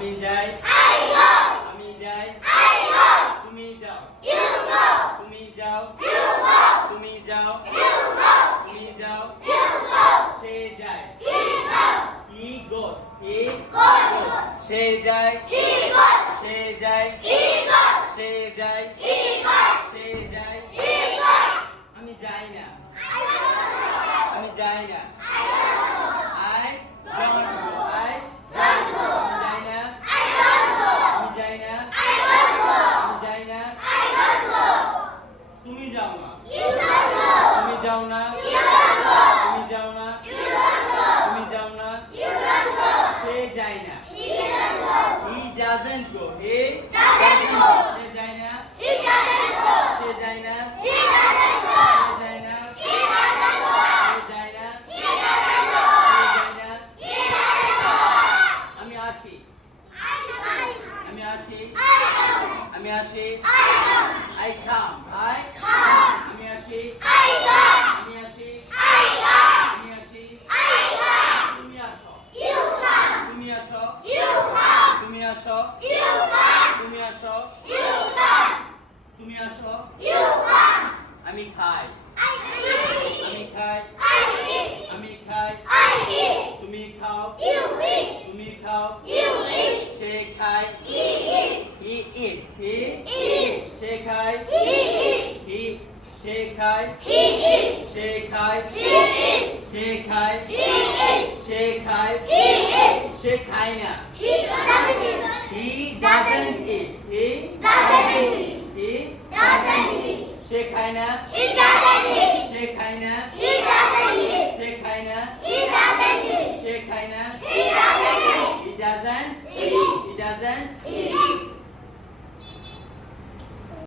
আমি যাই I go. আমি যাই I go. তুমি যাও You go. তুমি যাও You go. তুমি যাও You go. তুমি যাও You go. সে যায় He goes. he goes he Goes. সে যায় He goes. সে যায় He goes. সে যায় He goes. সে যায় He goes. আমি যাই না I don't go. আমি যাই না I don't go. I don't go I Don't go. আমি যাই না I don't go. আমি যাই না I don't go. আমি যাই না I don't go. তুমি যাও না You don't go. তুমি যাও না You don't go. তুমি যাও না You don't go. তুমি যাও না You don't go. সে যায় না She doesn't go. he doesn't go he Doesn't go. সে যায় না He doesn't go. সে যায় না He doesn't go. সে যায় না He doesn't go. সে যায় না He doesn't go. সে যায় না He doesn't go. আমি আসি আমি আসি I come. আমি আসি I come. I come I Come. আমি আসি I come. আমি আসি I come. আমি আসি I come. তুমি আসো You come. তুমি আসো You come. তুমি আসো You come. তুমি আসো You come. তুমি আসো You come. আমি খাই I eat. আমি খাই I eat. আমি খাই I eat. তুমি খাও You eat. তুমি খাও You eat. সে খায় He eats. he eats he Eats. সে খায় He eats. he সে খায় He eats. সে খায় He eats. সে খায় He eats. সে খায় He eats. সে খায় না He doesn't eat. he doesn't eat he Doesn't eat. he Doesn't eat. সে খায় না He doesn't eat. সে খায় না He doesn't eat. সে খায় না He doesn't eat. সে খায় না He doesn't eat. he doesn't Eat. he doesn't